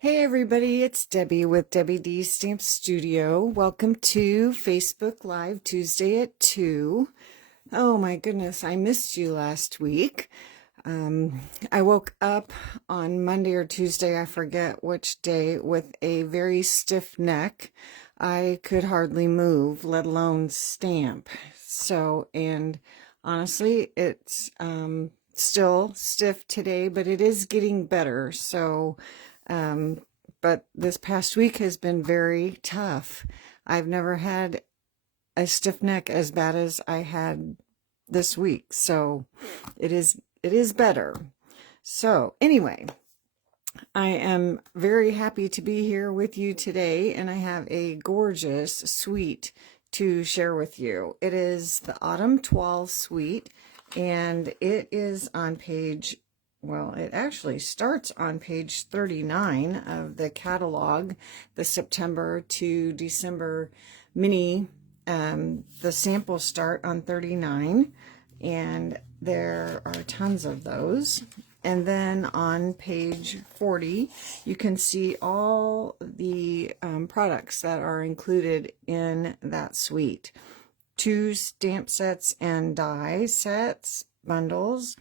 Hey everybody, it's Debbie with Debbie D Stamp Studio. Welcome to Facebook Live Tuesday at 2. Oh my goodness, I missed you last week. I woke up on Monday or Tuesday, I forget which day, with a very stiff neck. I could hardly move, let alone stamp. And honestly, it's still stiff today, but it is getting better. Um, but this past week has been very tough. I've never had a stiff neck as bad as I had this week. So it is better. So anyway, I am very happy to be here with you today, and I have a gorgeous suite to share with you. It is the Autumn Toile Suite, and it is on page, well, it actually starts on page 39 of the catalog, the September to December mini. The samples start on 39, and there are tons of those. And then on page 40, you can see all the products that are included in that suite. 2 stamp sets and die sets, bundles,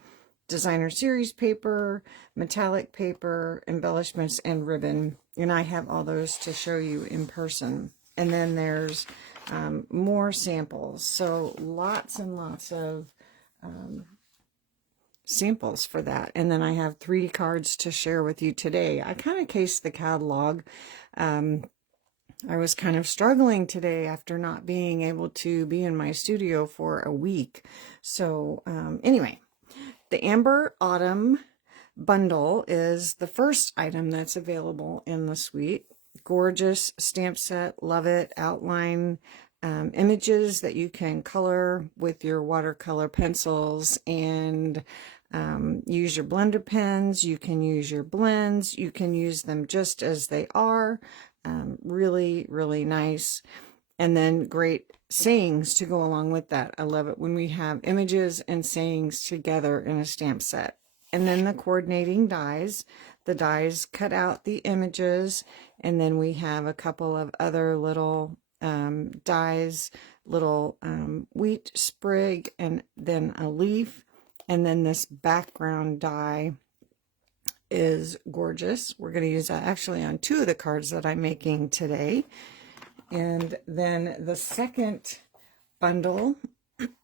designer series paper, metallic paper, embellishments, and ribbon. And I have all those to show you in person. And then there's more samples. So lots and lots of samples for that. And then I have 3 cards to share with you today. I kind of cased the catalog. I was kind of struggling today after not being able to be in my studio for a week. So anyway, the Amber Autumn bundle is the first item that's available in the suite. Gorgeous stamp set, love it. Outline images that you can color with your watercolor pencils and use your blender pens. You can use your blends. You can use them just as they are. Really, really nice. And then great sayings to go along with that. I love it when we have images and sayings together in a stamp set. And then the coordinating dies. The dies cut out the images, and then we have a couple of other little dies, little wheat sprig, and then a leaf. And then this background die is gorgeous. We're going to use that actually on 2 of the cards that I'm making today. And then the second bundle,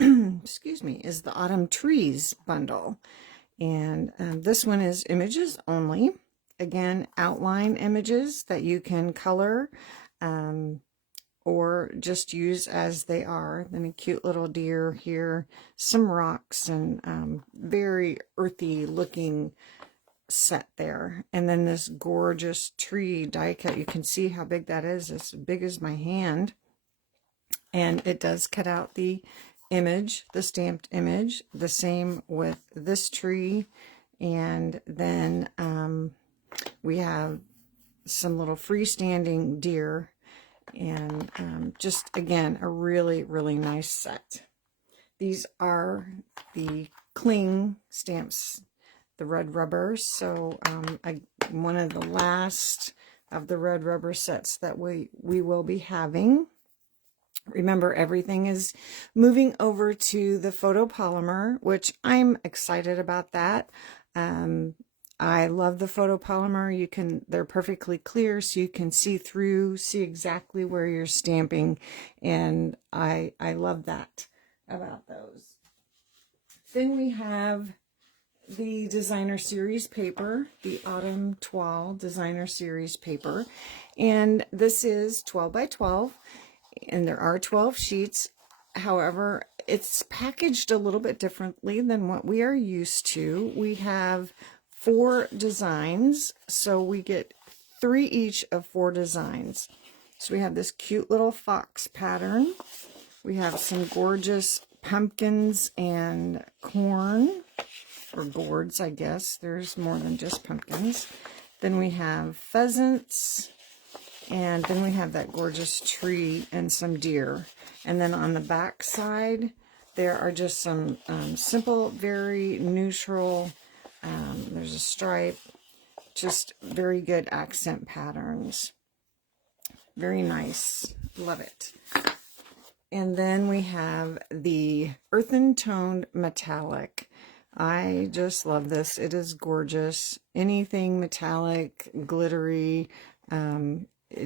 excuse me, is the Autumn Trees bundle. And this one is images only. Again, outline images that you can color or just use as they are. Then a cute little deer here, some rocks, and very earthy looking set there. And then this gorgeous tree die cut. You can see how big that is. It's as big as my hand. And it does cut out the image, the stamped image. The same with this tree. And then we have some little freestanding deer. And just, again, a really, really nice set. These are the cling stamps, the red rubber. So one of the last of the red rubber sets that we will be having. Remember, everything is moving over to the photopolymer, which I'm excited about that. I love the photopolymer. They're perfectly clear, so you can see through, see exactly where you're stamping, and I love that about those. Then we have the designer series paper, the Autumn Toile designer series paper, and this is 12 by 12, and there are 12 sheets. However, it's packaged a little bit differently than what we are used to. We have 4 designs, so we get 3 each of 4 designs. So we have this cute little fox pattern. We have some gorgeous pumpkins and corn, or gourds, I guess. There's more than just pumpkins. Then we have pheasants, and then we have that gorgeous tree and some deer. And then on the back side, there are just some simple, very neutral, there's a stripe, Just very good accent patterns. Very nice. Love it. And then we have the earthen toned metallic. I just love this. It is gorgeous. Anything metallic, glittery,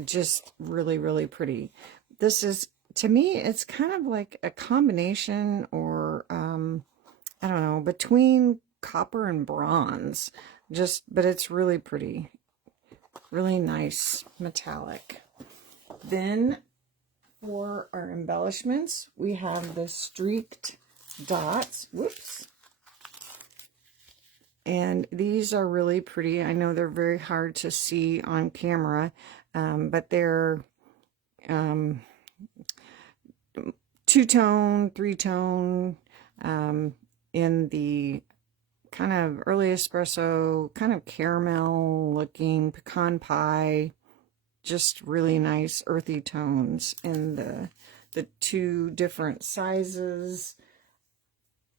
just really, really pretty. This is, to me, it's kind of like a combination, or I don't know, between copper and bronze. But it's really pretty. Really nice metallic. Then for our embellishments, we have the streaked dots. Whoops. And these are really pretty. I know they're very hard to see on camera, but they're two-tone, three-tone, in the kind of early espresso, kind of caramel looking pecan pie, just really nice earthy tones in the two different sizes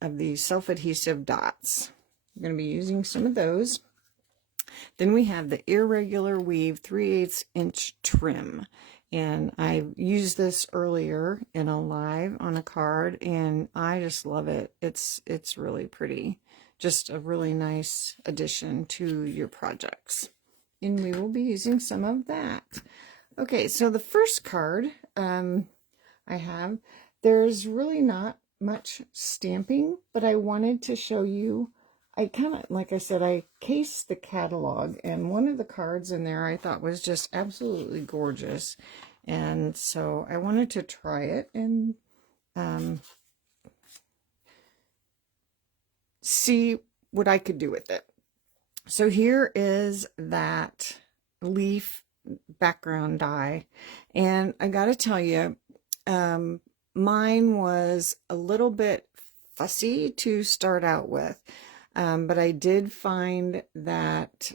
of the self-adhesive dots. I'm going to be using some of those. Then we have the irregular weave 3/8 inch trim, and I used this earlier in a live on a card, and I just love it. It's really pretty. Just a really nice addition to your projects. And we will be using some of that. Okay, so the first card I have, there's really not much stamping, but I wanted to show you. I kind of, like I said, I cased the catalog, and one of the cards in there I thought was just absolutely gorgeous. And so I wanted to try it and see what I could do with it. So here is that leaf background die, and I gotta tell you, mine was a little bit fussy to start out with, but I did find that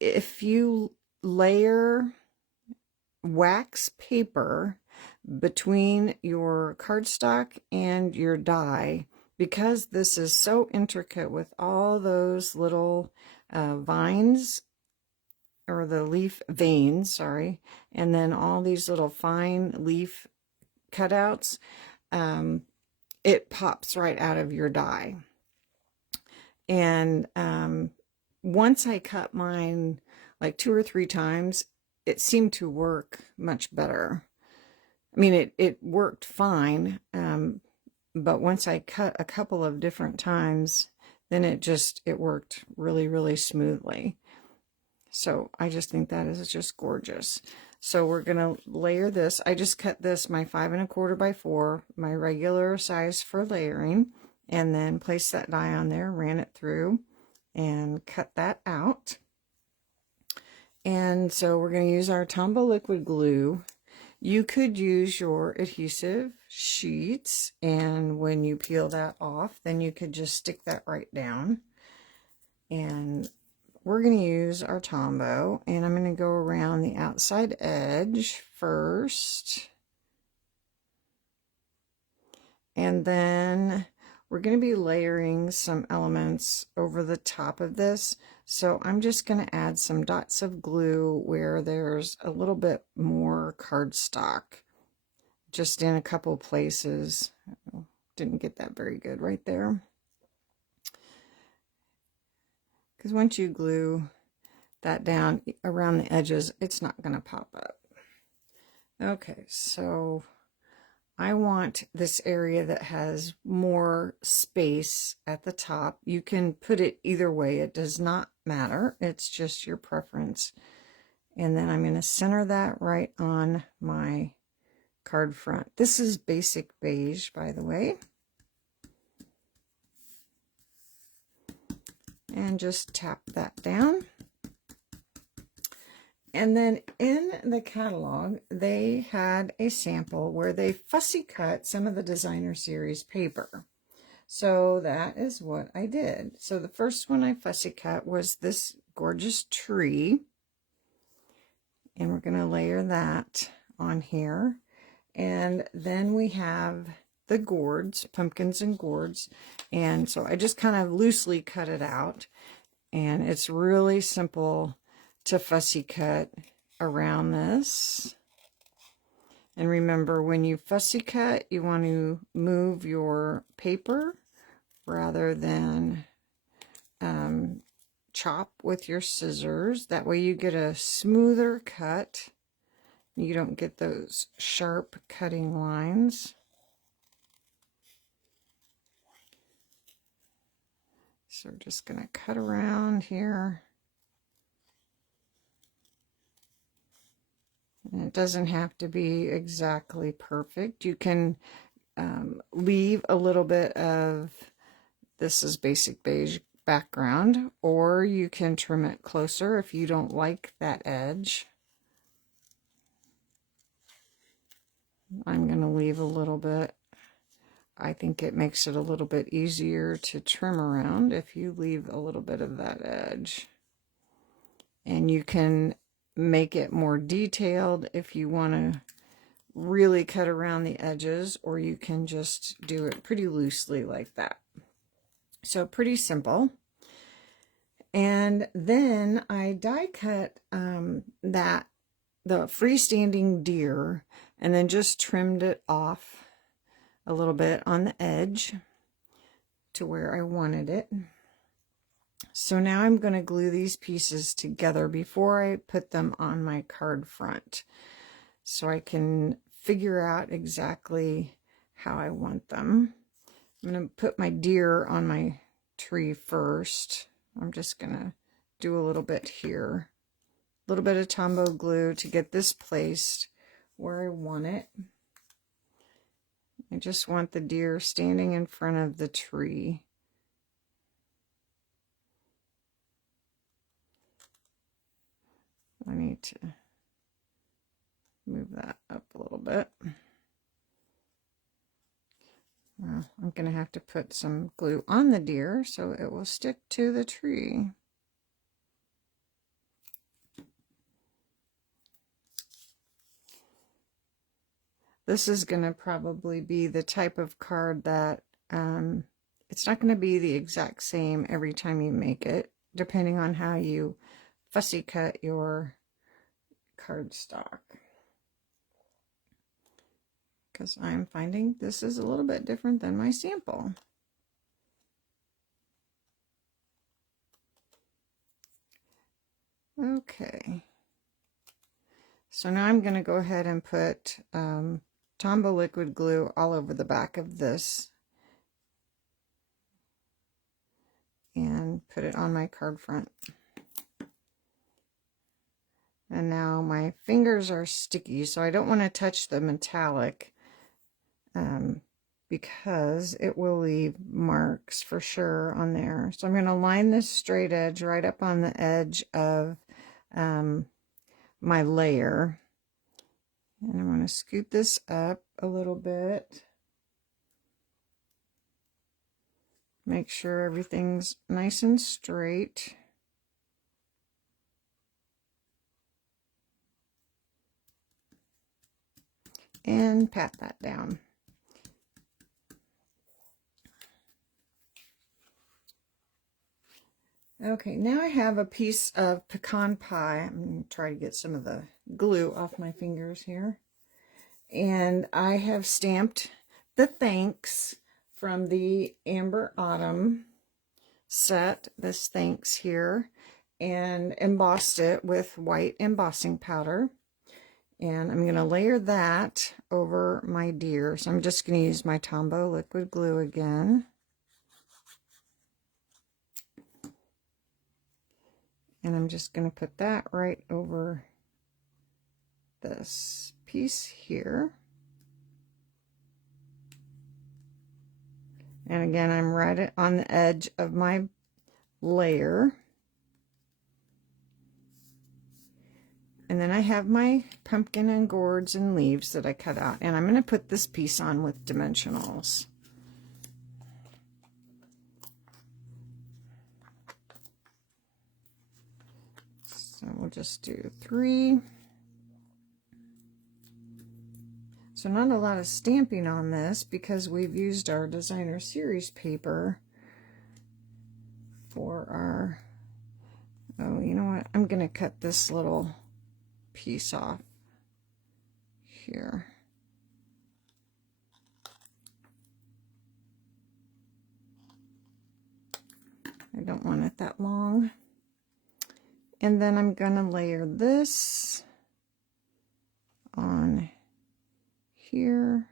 if you layer wax paper between your cardstock and your die, because this is so intricate with all those little vines, or the leaf veins, sorry, and then all these little fine leaf cutouts, it pops right out of your die. And once I cut mine like 2 or 3 times, it seemed to work much better. I mean, it worked fine, but once I cut a couple of different times, then it worked really, really smoothly. So I just think that is just gorgeous. So we're going to layer this. I just cut this my 5 1/4 by 4, my regular size for layering, and then placed that die on there, ran it through, and cut that out. And so we're going to use our Tombow liquid glue. You could use your adhesive sheets, and when you peel that off, then you could just stick that right down. And we're going to use our Tombow, and I'm going to go around the outside edge first. And then we're going to be layering some elements over the top of this. So I'm just going to add some dots of glue where there's a little bit more cardstock, just in a couple places. Didn't get that very good right there. Because once you glue that down around the edges, it's not going to pop up. Okay, so I want this area that has more space at the top. You can put it either way. It does not matter. It's just your preference. And then I'm going to center that right on my card front. This is basic beige, by the way. And just tap that down. And then in the catalog, they had a sample where they fussy cut some of the designer series paper. So that is what I did. So the first one I fussy cut was this gorgeous tree. And we're going to layer that on here. And then we have the gourds, pumpkins and gourds. And so I just kind of loosely cut it out. And it's really simple to fussy cut around this. And remember, when you fussy cut, you want to move your paper rather than chop with your scissors. That way you get a smoother cut. You don't get those sharp cutting lines. So we're just going to cut around here. And it doesn't have to be exactly perfect. You can leave a little bit of, this is basic beige background, or you can trim it closer if you don't like that edge. I'm going to leave a little bit. I think it makes it a little bit easier to trim around if you leave a little bit of that edge. And you can make it more detailed if you want to really cut around the edges, or you can just do it pretty loosely like that. So pretty simple. And then I die cut the freestanding deer, and then just trimmed it off a little bit on the edge to where I wanted it. So now I'm going to glue these pieces together before I put them on my card front, so I can figure out exactly how I want them. I'm going to put my deer on my tree first. I'm just going to do a little bit here. A little bit of Tombow glue to get this placed where I want it. I just want the deer standing in front of the tree. I need to move that up a little bit. Well, I'm going to have to put some glue on the deer so it will stick to the tree. This is going to probably be the type of card that it's not going to be the exact same every time you make it, depending on how you fussy cut your cardstock. Because I'm finding this is a little bit different than my sample. Okay. So now I'm going to go ahead and put Tombow liquid glue all over the back of this and put it on my card front. And now my fingers are sticky, so I don't want to touch the metallic because it will leave marks for sure on there. So I'm going to line this straight edge right up on the edge of my layer. And I'm going to scoop this up a little bit. Make sure everything's nice and straight. And pat that down. Okay, now I have a piece of pecan pie. I'm going to try to get some of the glue off my fingers here. And I have stamped the thanks from the Amber Autumn set, this thanks here, and embossed it with white embossing powder. And I'm going to layer that over my deer. So I'm just going to use my Tombow liquid glue again. And I'm just going to put that right over this piece here. And again, I'm right on the edge of my layer. And then I have my pumpkin and gourds and leaves that I cut out. And I'm going to put this piece on with dimensionals. So we'll just do 3. So not a lot of stamping on this because we've used our designer series paper for our Oh, you know what? I'm going to cut this little piece off here. I don't want it that long. And then I'm going to layer this on here.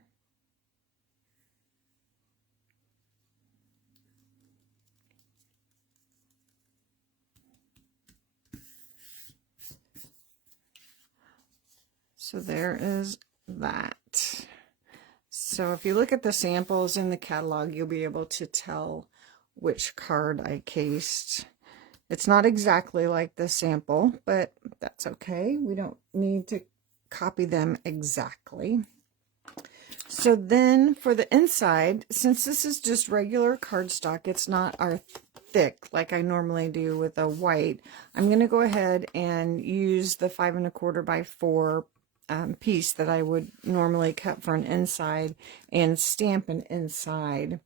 So there is that. So if you look at the samples in the catalog, you'll be able to tell which card I cased. It's not exactly like the sample, but that's okay. We don't need to copy them exactly. So then for the inside, since this is just regular cardstock, it's not our thick like I normally do with a white, I'm going to go ahead and use the 5 1/4 by 4 piece that I would normally cut for an inside and stamp an inside.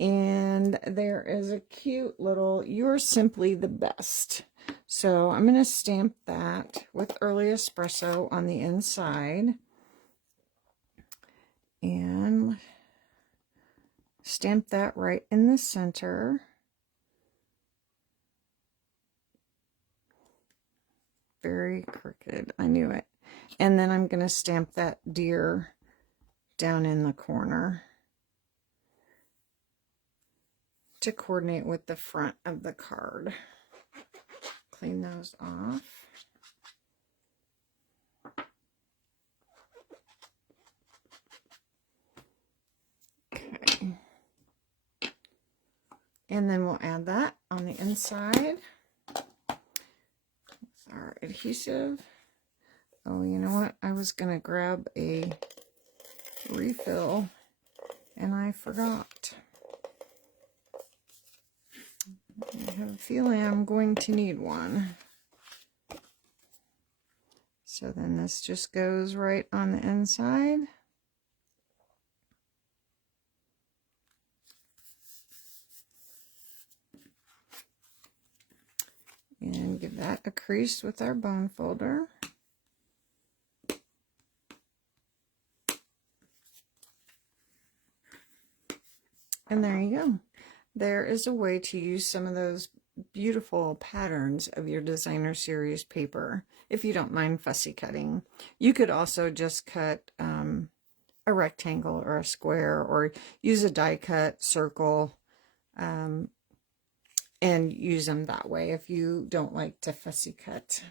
And there is a cute little "You're Simply the Best." So I'm going to stamp that with Early Espresso on the inside. And stamp that right in the center. Very crooked, I knew it. And then I'm going to stamp that deer down in the corner to coordinate with the front of the card. Clean those off. Okay. And then we'll add that on the inside with our adhesive. Oh, you know what? I was going to grab a refill and I forgot. I have a feeling I'm going to need one. So then this just goes right on the inside. And give that a crease with our bone folder. And there you go. There is a way to use some of those beautiful patterns of your designer series paper if you don't mind fussy cutting. You could also just cut a rectangle or a square, or use a die cut circle and use them that way if you don't like to fussy cut.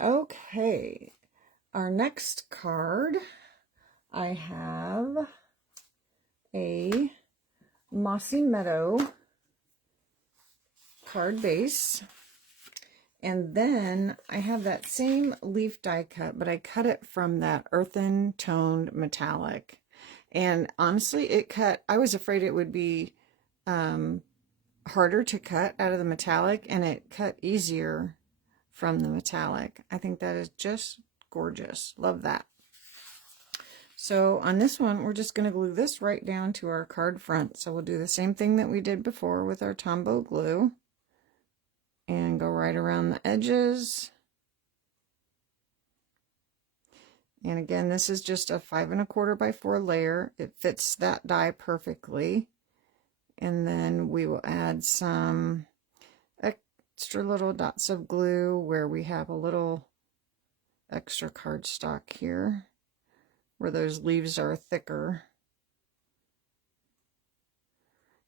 Okay, our next card, I have a Mossy Meadow card base, and then I have that same leaf die cut, but I cut it from that earthen toned metallic. And honestly, it cut, I was afraid it would be harder to cut out of the metallic, and it cut easier from the metallic. I think that is just gorgeous. Love that. So on this one, we're just going to glue this right down to our card front. So we'll do the same thing that we did before with our Tombow glue and go right around the edges. And again, this is just a 5 1/4 by 4 layer. It fits that die perfectly. And then we will add some extra little dots of glue where we have a little extra cardstock here, where those leaves are thicker.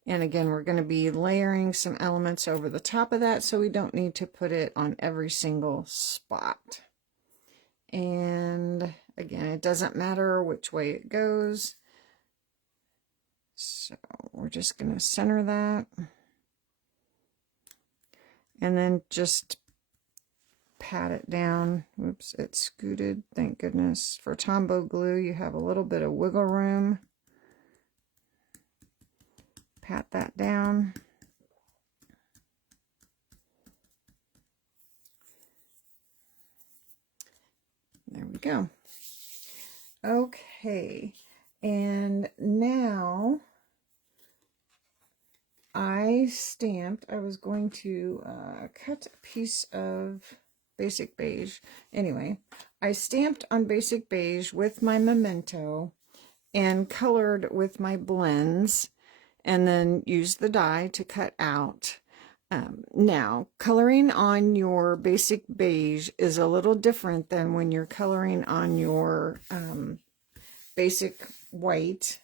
And again, we're going to be layering some elements over the top of that, so we don't need to put it on every single spot. And again, it doesn't matter which way it goes. So we're just going to center that. And then just pat it down. Oops, it scooted. Thank goodness. For Tombow glue, you have a little bit of wiggle room. Pat that down. There we go. Okay, and now I was going to cut a piece of basic beige. Anyway, I stamped on basic beige with my Memento and colored with my blends, and then used the die to cut out. Now, coloring on your basic beige is a little different than when you're coloring on your basic white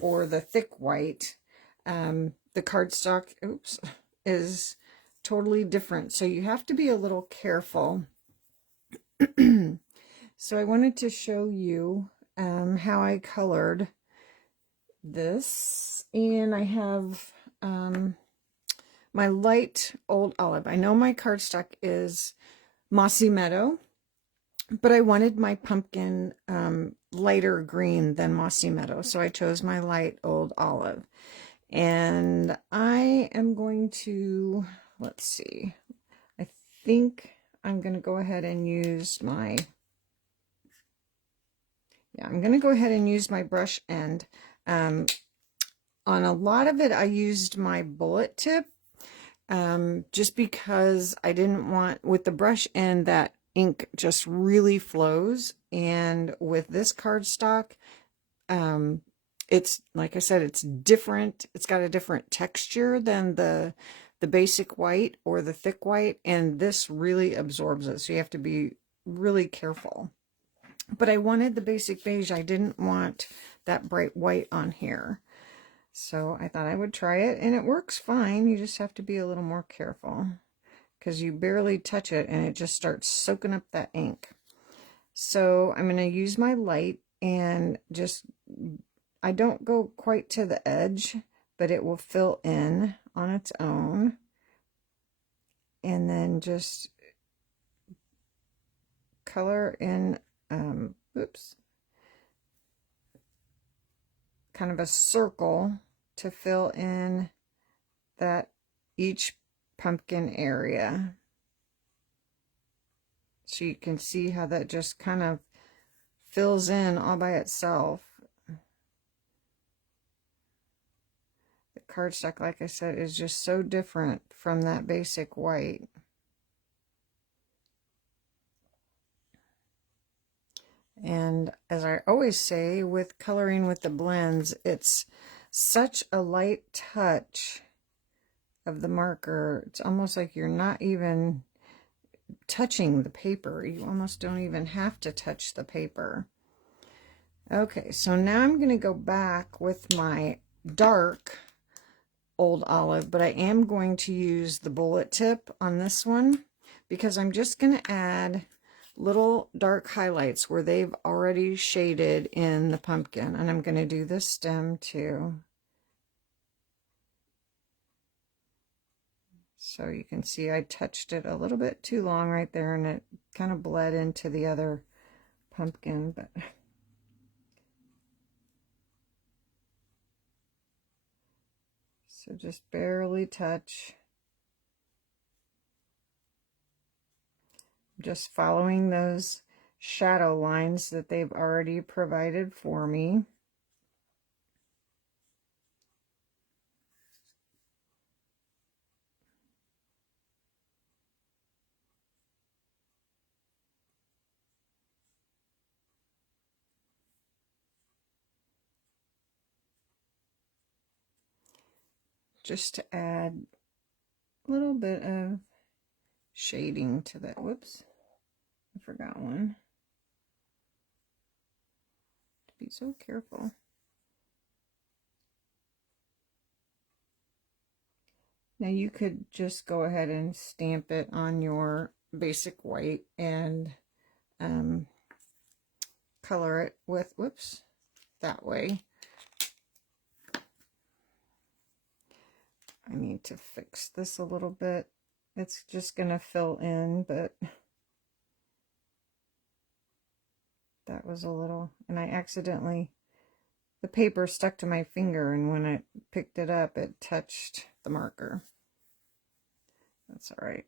or the thick white. The cardstock, is totally different. So you have to be a little careful. So I wanted to show you how I colored this. And I have my light old olive. I know my cardstock is Mossy Meadow, but I wanted my pumpkin lighter green than Mossy Meadow. So I chose my light old olive. And I am going to, let's see, I think I'm going to go ahead and use my, I'm going to go ahead and use my brush end. On a lot of it, I used my bullet tip, just because I didn't want, with the brush end, that ink just really flows. And with this cardstock, it's, like I said, it's different. It's got a different texture than the basic white or the thick white, and this really absorbs it. So you have to be really careful. But I wanted the basic beige. I didn't want that bright white on here. So I thought I would try it, and it works fine. You just have to be a little more careful because you barely touch it and it just starts soaking up that ink. So I'm going to use my light and just, I don't go quite to the edge, but it will fill in on its own. And then just color in, kind of a circle to fill in that each pumpkin area. So you can see how that just kind of fills in all by itself. The cardstock, like I said, is just so different from that basic white. And as I always say, with coloring with the blends, it's such a light touch of the marker. It's almost like you're not even touching the paper. You almost don't even have to touch the paper. Okay, so now I'm going to go back with my dark old olive, but I am going to use the bullet tip on this one because I'm just going to add little dark highlights where they've already shaded in the pumpkin. And I'm going to do this stem too. So you can see I touched it a little bit too long right there, and it kind of bled into the other pumpkin, but so just barely touch. Just following those shadow lines that they've already provided for me. Just to add a little bit of shading to that. Whoops, I forgot one. To be so careful. Now you could just go ahead and stamp it on your basic white and color it with, whoops, that way. I need to fix this a little bit. It's just going to fill in, but that was a little, and I accidentally, the paper stuck to my finger, and when I picked it up, it touched the marker. That's all right.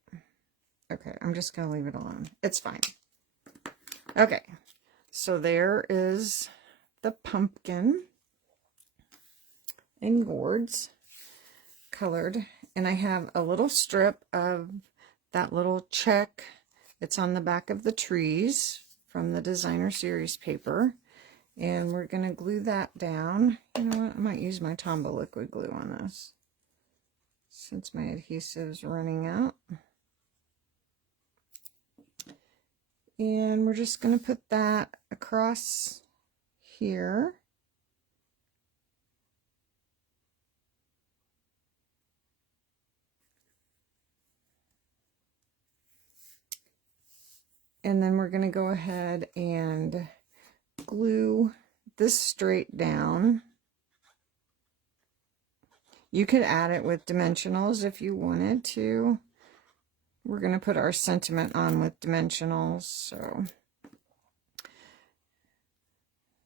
Okay, I'm just going to leave it alone. It's fine. Okay, so there is the pumpkin in gourds. colored, and I have a little strip of that little check. It's on the back of the trees from the designer series paper, and we're going to glue that down. You know what, I might use my Tombow liquid glue on this since my adhesive's running out. And we're just going to put that across here. And then we're going to go ahead and glue this straight down. You could add it with dimensionals if you wanted to. We're going to put our sentiment on with dimensionals.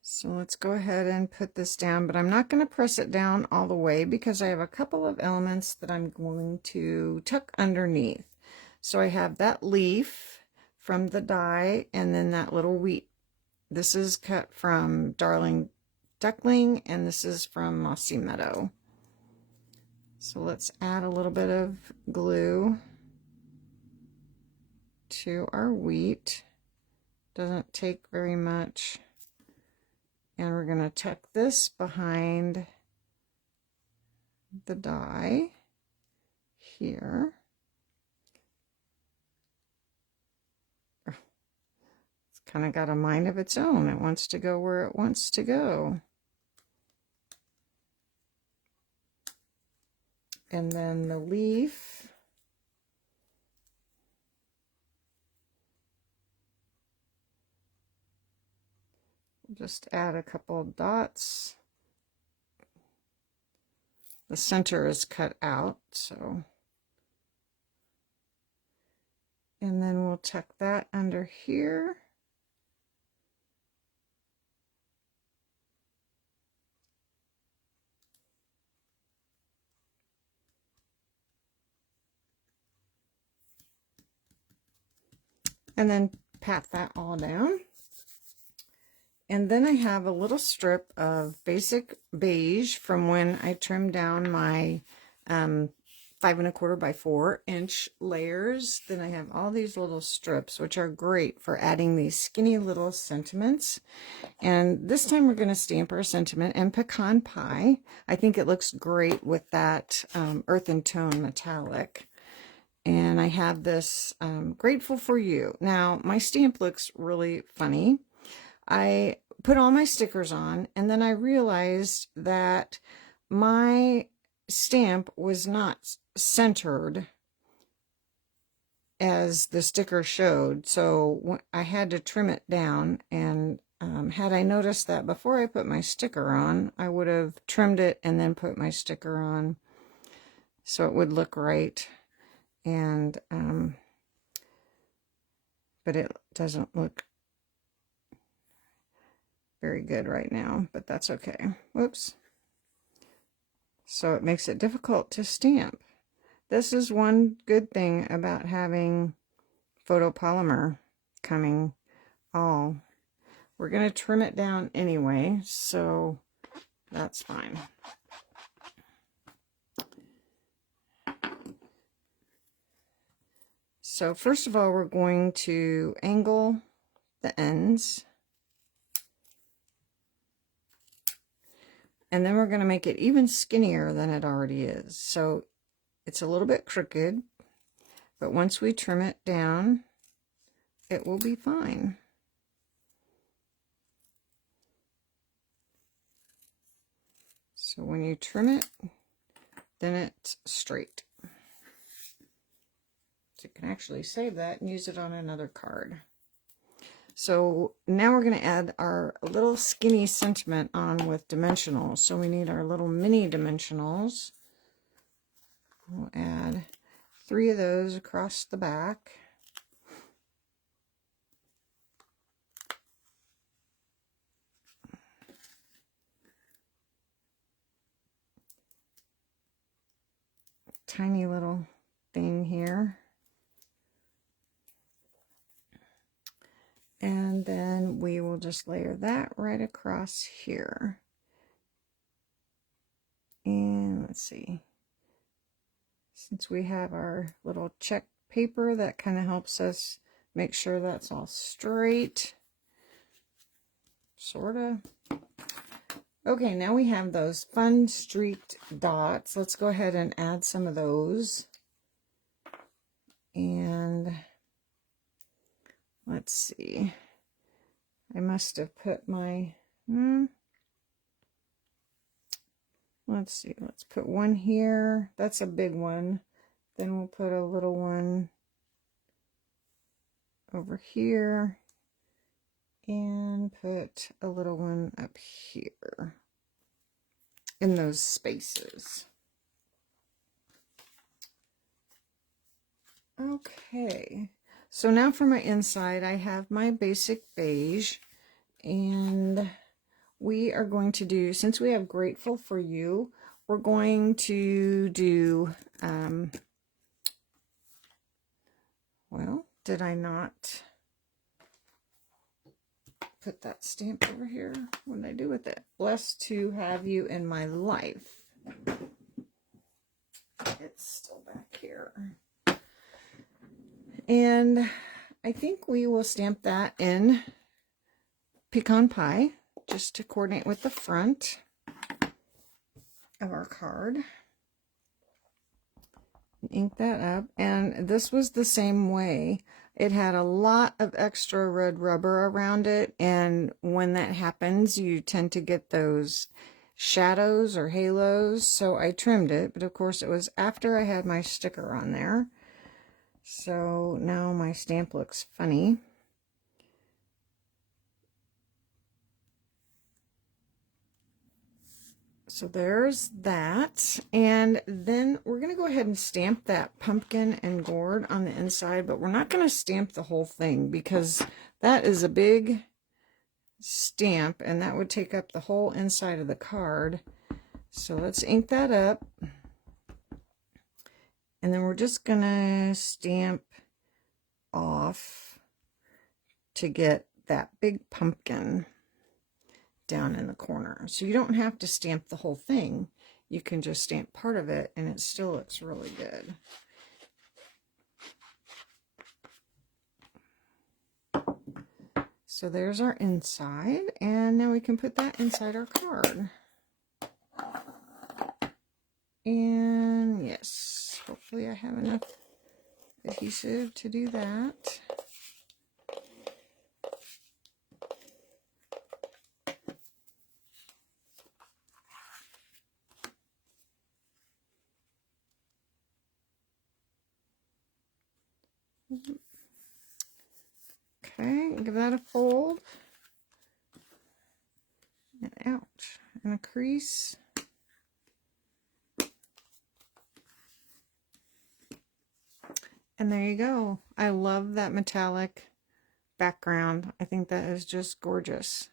So let's go ahead and put this down, but I'm not going to press it down all the way because I have a couple of elements that I'm going to tuck underneath. So I have that leaf from the die, and then that little wheat. This is cut from Darling Duckling, and this is from Mossy Meadow. So let's add a little bit of glue to our wheat. Doesn't take very much. And we're going to tuck this behind the die here. It's kind of got a mind of its own. It wants to go where it wants to go. And then the leaf. Just add a couple of dots. The center is cut out, so. And then we'll tuck that under here. And then pat that all down. And then I have a little strip of basic beige from when I trimmed down my 5 1/4 by 4 inch layers. Then I have all these little strips, which are great for adding these skinny little sentiments. And this time we're going to stamp our sentiment in pecan pie. I think it looks great with that earth and tone metallic. And I have this Grateful for You. Now, my stamp looks really funny. I put all my stickers on, and then I realized that my stamp was not centered as the sticker showed, so I had to trim it down. And had I noticed that before I put my sticker on, I would have trimmed it and then put my sticker on so it would look right. And but it doesn't look very good right now, but that's okay. Whoops. So it makes it difficult to stamp. This is one good thing about having photopolymer coming all. We're going to trim it down anyway, so that's fine. So first of all, we're going to angle the ends. And then we're going to make it even skinnier than it already is. So it's a little bit crooked, but once we trim it down, it will be fine. So when you trim it, then it's straight. So you can actually save that and use it on another card. So now we're going to add our little skinny sentiment on with dimensionals. So we need our little mini dimensionals. We'll add 3 of those across the back. Tiny little thing here. And then we will just layer that right across here. And let's see. Since we have our little check paper, that kind of helps us make sure that's all straight. Sorta. Okay, now we have those fun streaked dots. Let's go ahead and add some of those. And let's see. I must have put my, let's see, let's put one here. That's a big one. Then we'll put a little one over here. And put a little one up here in those spaces. Okay, so now for my inside, I have my basic beige, and we are going to do, since we have Grateful for You, we're going to do, well, did I not put that stamp over here? What did I do with it? Blessed to have you in my life. It's still back here. And I think we will stamp that in pecan pie, just to coordinate with the front of our card. Ink that up. And this was the same way. It had a lot of extra red rubber around it, and when that happens, you tend to get those shadows or halos, so I trimmed it, but of course it was after I had my sticker on there. So now my stamp looks funny. So there's that, and then we're going to go ahead and stamp that pumpkin and gourd on the inside, but we're not going to stamp the whole thing because that is a big stamp and that would take up the whole inside of the card. So let's ink that up, and then we're just going to stamp off to get that big pumpkin down in the corner. So you don't have to stamp the whole thing. You can just stamp part of it and it still looks really good. So there's our inside, and now we can put that inside our card. And yes, hopefully I have enough adhesive to do that. Okay, give that a fold, and ouch, and a crease. And there you go. I love that metallic background. I think that is just gorgeous.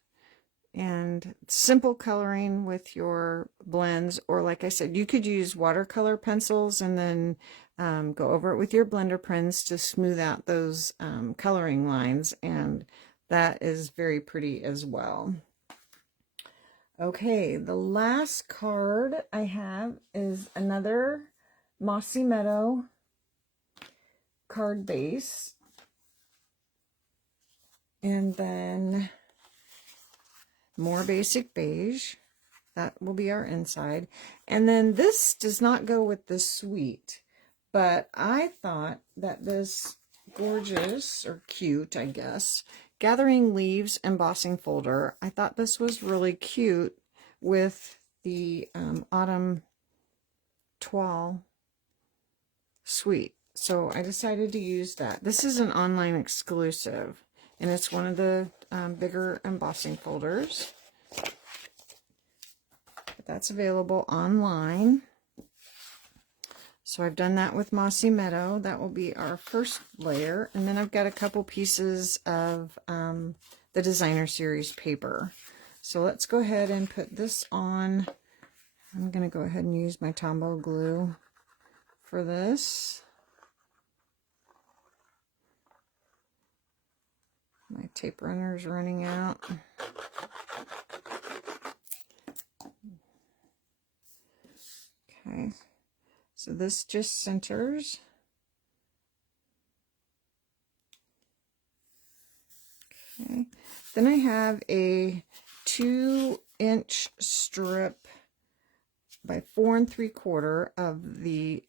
And simple coloring with your blends, or like I said, you could use watercolor pencils and then go over it with your blender pens to smooth out those coloring lines, and that is very pretty as well. Okay, the last card I have is another Mossy Meadow card base, and then more basic beige. That will be our inside. And then this does not go with the suite, but I thought that this gorgeous, or cute, I guess, Gathering Leaves embossing folder, I thought this was really cute with the Autumn Toile Suite. So I decided to use that. This is an online exclusive, and it's one of the bigger embossing folders. But that's available online. So I've done that with Mossy Meadow. That will be our first layer. And then I've got a couple pieces of the Designer Series paper. So let's go ahead and put this on. I'm going to go ahead and use my Tombow glue for this. My tape runner is running out. Okay, so this just centers. Okay. Then I have a 2-inch strip by 4 3/4 of the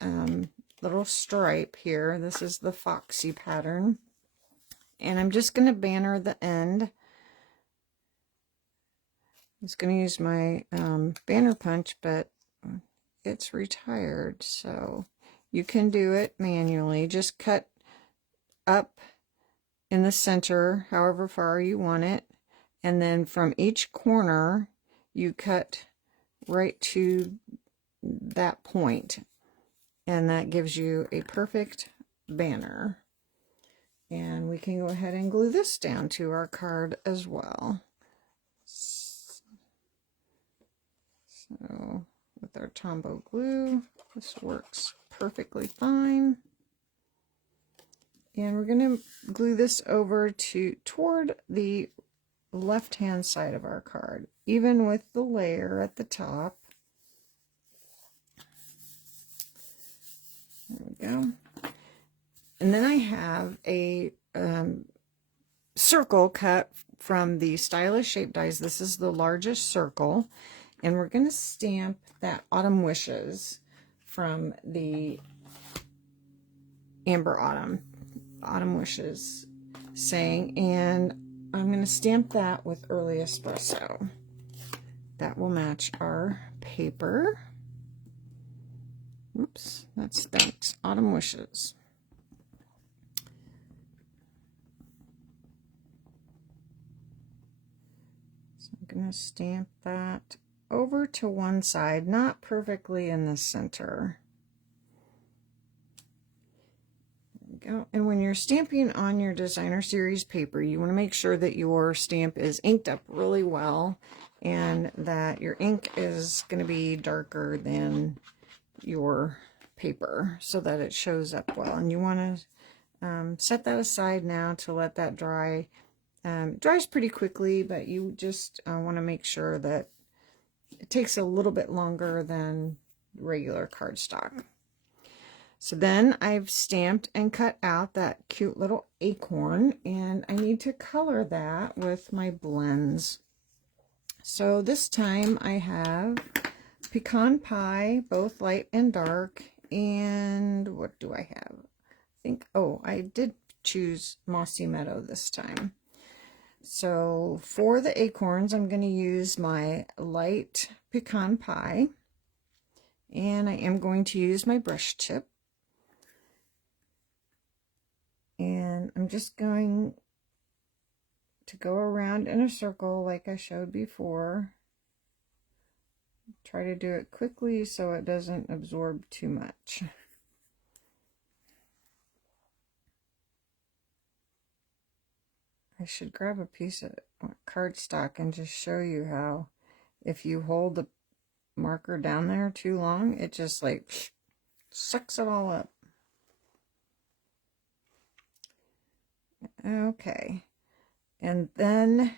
little stripe here. This is the Foxy pattern. And I'm just going to banner the end. I'm just going to use my banner punch, but it's retired, so you can do it manually. Just cut up in the center however far you want it, and then from each corner you cut right to that point, and that gives you a perfect banner. And we can go ahead and glue this down to our card as well. So with our Tombow glue, this works perfectly fine. And we're going to glue this over toward the left-hand side of our card, even with the layer at the top. There we go. And then I have a circle cut from the Stylish Shape Dies. This is the largest circle. And we're going to stamp that Autumn Wishes from the Amber Autumn Wishes saying. And I'm going to stamp that with Early Espresso. That will match our paper. Oops, that's thanks. Autumn Wishes. I'm going to stamp that over to one side, not perfectly in the center. There we go. And when you're stamping on your designer series paper, you want to make sure that your stamp is inked up really well and that your ink is going to be darker than your paper so that it shows up well. And you want to set that aside now to let that dry. It dries pretty quickly, but you just want to make sure that it takes a little bit longer than regular cardstock. So then I've stamped and cut out that cute little acorn, and I need to color that with my blends. So this time I have Pecan Pie, both light and dark, and what do I have? I think, oh, I did choose Mossy Meadow this time. So for the acorns, I'm going to use my light Pecan Pie, and I am going to use my brush tip. And I'm just going to go around in a circle like I showed before. Try to do it quickly so it doesn't absorb too much. I should grab a piece of cardstock and just show you how if you hold the marker down there too long, it just like sucks it all up. Okay. And then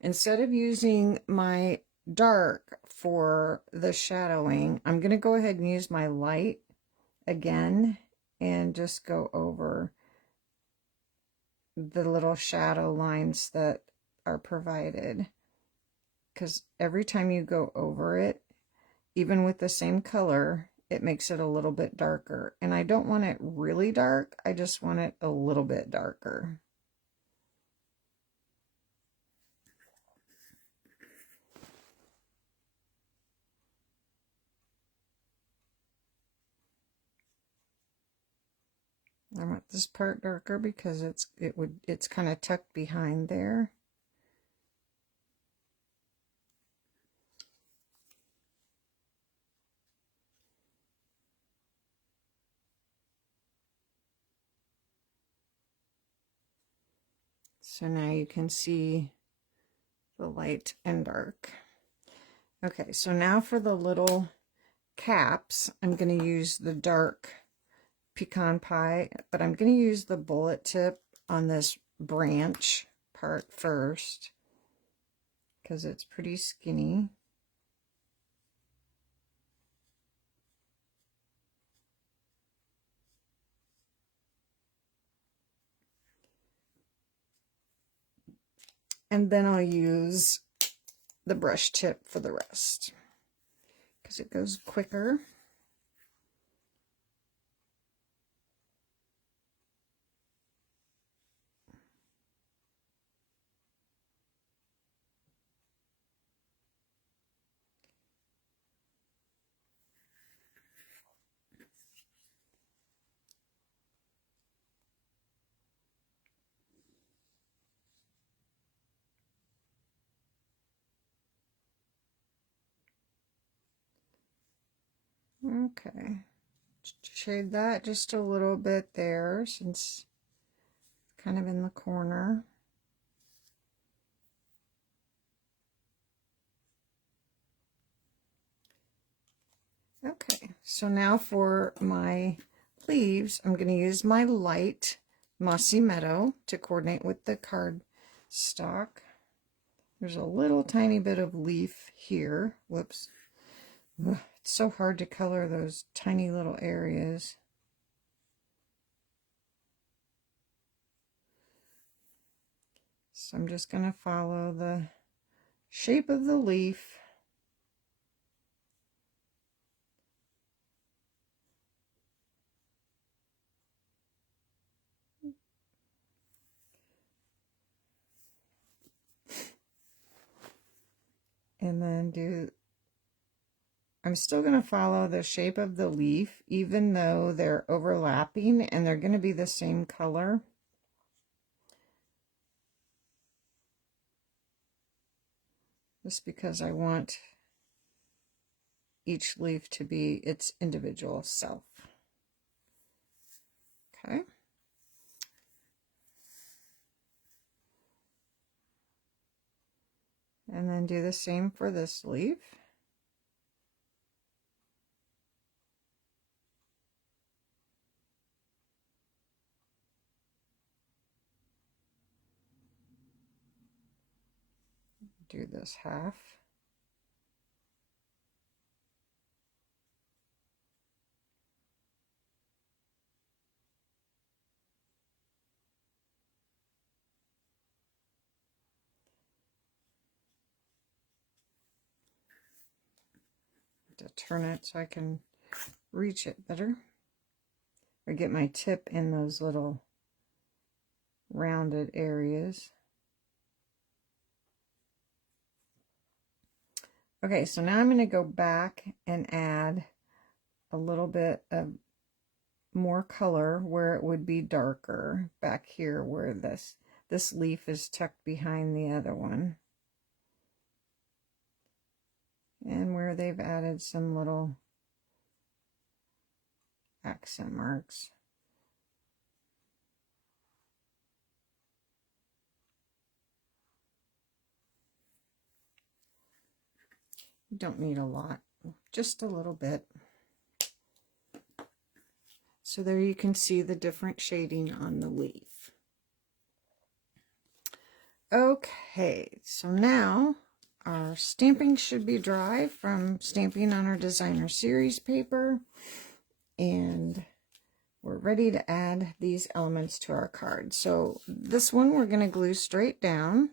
instead of using my dark for the shadowing, I'm going to go ahead and use my light again and just go over the little shadow lines that are provided, because every time you go over it, even with the same color, it makes it a little bit darker. And I don't want it really dark, I just want it a little bit darker. I want this part darker because it's kind of tucked behind there. So now you can see the light and dark. Okay, so now for the little caps, I'm going to use the dark Pecan Pie, but I'm going to use the bullet tip on this branch part first because it's pretty skinny. And then I'll use the brush tip for the rest because it goes quicker. Okay, shade that just a little bit there since it's kind of in the corner. Okay, so now for my leaves, I'm going to use my light Mossy Meadow to coordinate with the card stock. There's a little tiny bit of leaf here. Whoops. Ugh, it's so hard to color those tiny little areas. So I'm just going to follow the shape of the leaf. And then I'm still going to follow the shape of the leaf, even though they're overlapping and they're going to be the same color. Just because I want each leaf to be its individual self. Okay. And then do the same for this leaf. Do this half. To turn it so I can reach it better. Or get my tip in those little rounded areas. Okay, so now I'm going to go back and add a little bit of more color where it would be darker back here where this leaf is tucked behind the other one. And where they've added some little accent marks. You don't need a lot, just a little bit. So there you can see the different shading on the leaf. Okay, so now our stamping should be dry from stamping on our designer series paper, and we're ready to add these elements to our card. So this one we're going to glue straight down.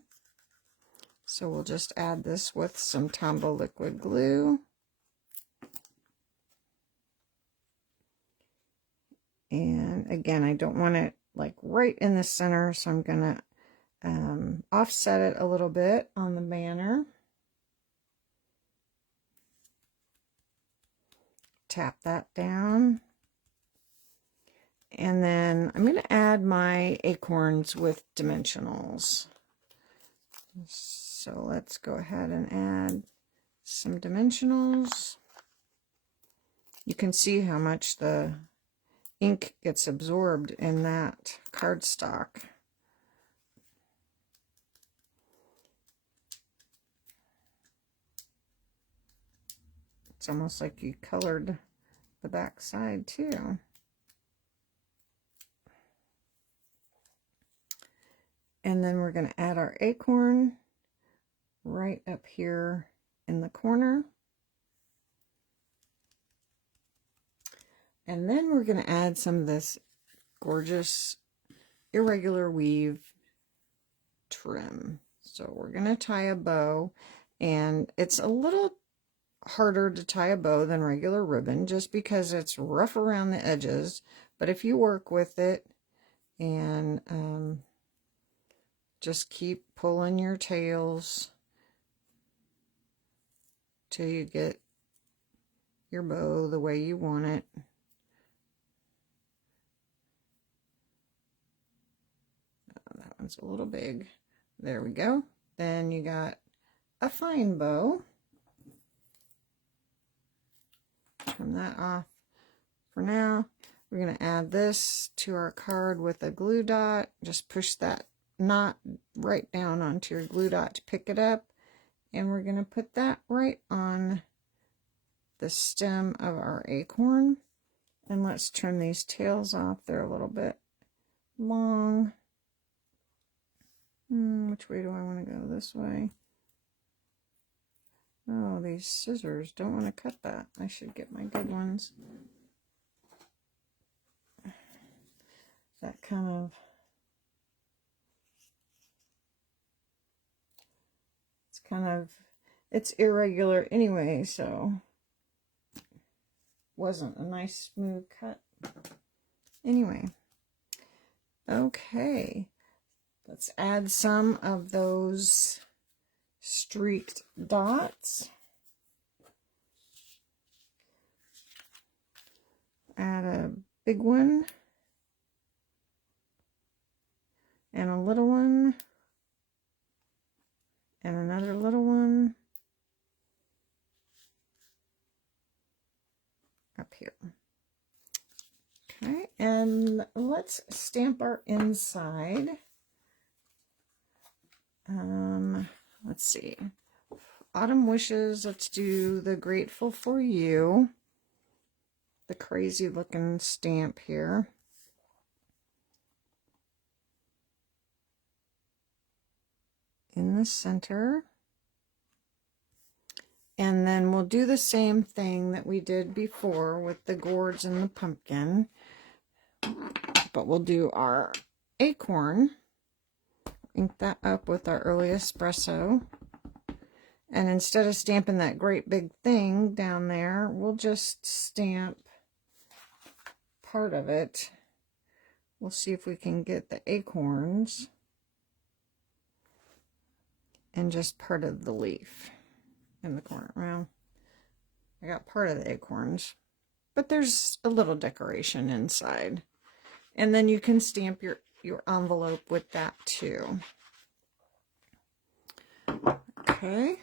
So we'll just add this with some Tombow liquid glue. And again, I don't want it like right in the center, so I'm going to offset it a little bit on the banner. Tap that down. And then I'm going to add my acorns with dimensionals. So let's go ahead and add some dimensionals. You can see how much the ink gets absorbed in that cardstock. It's almost like you colored the back side too. And then we're going to add our acorn right up here in the corner. And then we're going to add some of this gorgeous irregular weave trim. So we're going to tie a bow, and it's a little harder to tie a bow than regular ribbon just because it's rough around the edges. But if you work with it and just keep pulling your tails till you get your bow the way you want it. Oh, that one's a little big. There we go. Then you got a fine bow. Trim that off for now. We're going to add this to our card with a glue dot. Just push that knot right down onto your glue dot to pick it up. And we're going to put that right on the stem of our acorn. And let's trim these tails off. They're a little bit long. Which way do I want to go? This way. Oh, these scissors don't want to cut that. I should get my good ones. That kind of... it's irregular anyway, so wasn't a nice smooth cut. Anyway, okay, let's add some of those streaked dots. Add a big one and a little one. And another little one up here. Okay, and let's stamp our inside. Let's see. Autumn Wishes, let's do the Grateful for You. The crazy looking stamp here. In the center, and then we'll do the same thing that we did before with the gourds and the pumpkin, but we'll do our acorn, ink that up with our early espresso, and instead of stamping that great big thing down there, we'll just stamp part of it. We'll see if we can get the acorns and just part of the leaf in the corner. Well, I got part of the acorns, but there's a little decoration inside. And then you can stamp your envelope with that too. Okay.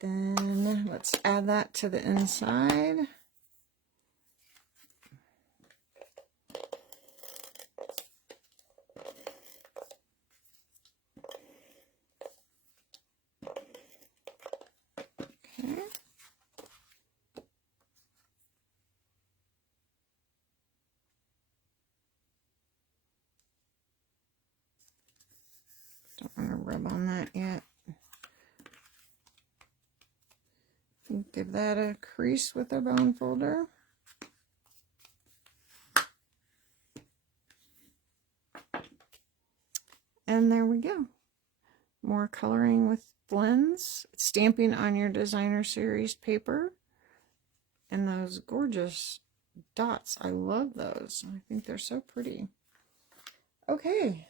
Then let's add that to the inside. Don't want to rub on that yet. Give that a crease with a bone folder. And there we go. More coloring with blends. Stamping on your designer series paper. And those gorgeous dots. I love those. I think they're so pretty. Okay.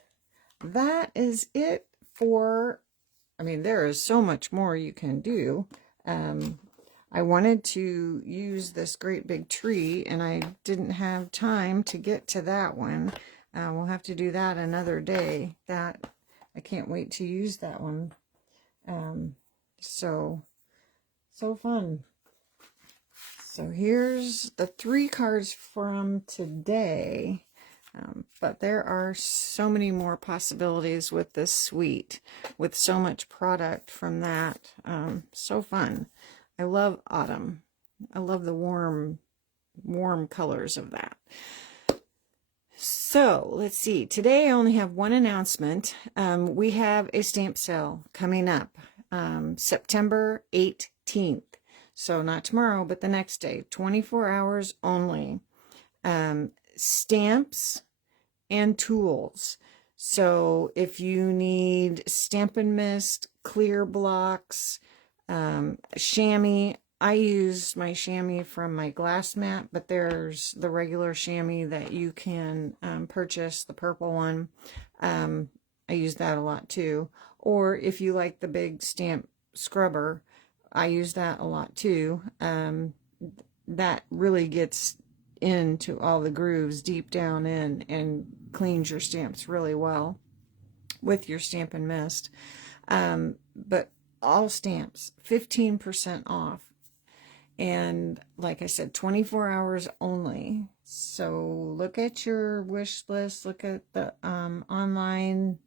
That is it for, I mean, there is so much more you can do. I wanted to use this great big tree, and I didn't have time to get to that one. We'll have to do that another day. That, I can't wait to use that one. So fun. So here's the 3 cards from today. But there are so many more possibilities with this suite, with so much product from that. So fun. I love autumn. I love the warm colors of that. So let's see. Today I only have one announcement. We have a stamp sale coming up September 18th. So not tomorrow, but the next day. 24 hours only. Stamps and tools. So if you need Stampin' Mist, clear blocks, chamois, I use my chamois from my glass mat, but there's the regular chamois that you can purchase, the purple one. I use that a lot too. Or if you like the big stamp scrubber, I use that a lot too. That really gets into all the grooves deep down in and cleans your stamps really well with your Stampin' Mist. But all stamps 15% off, and like I said, 24 hours only. So look at your wish list, look at the online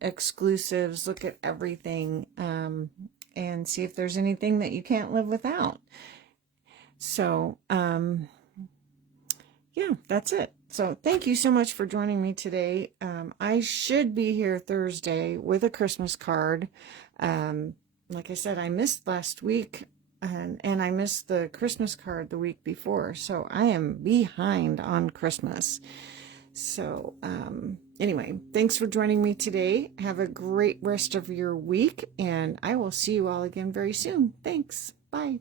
exclusives, look at everything, and see if there's anything that you can't live without. So yeah, that's it. So thank you so much for joining me today. I should be here Thursday with a Christmas card. Like I said, I missed last week, and I missed the Christmas card the week before. So I am behind on Christmas. So anyway, thanks for joining me today. Have a great rest of your week, and I will see you all again very soon. Thanks. Bye.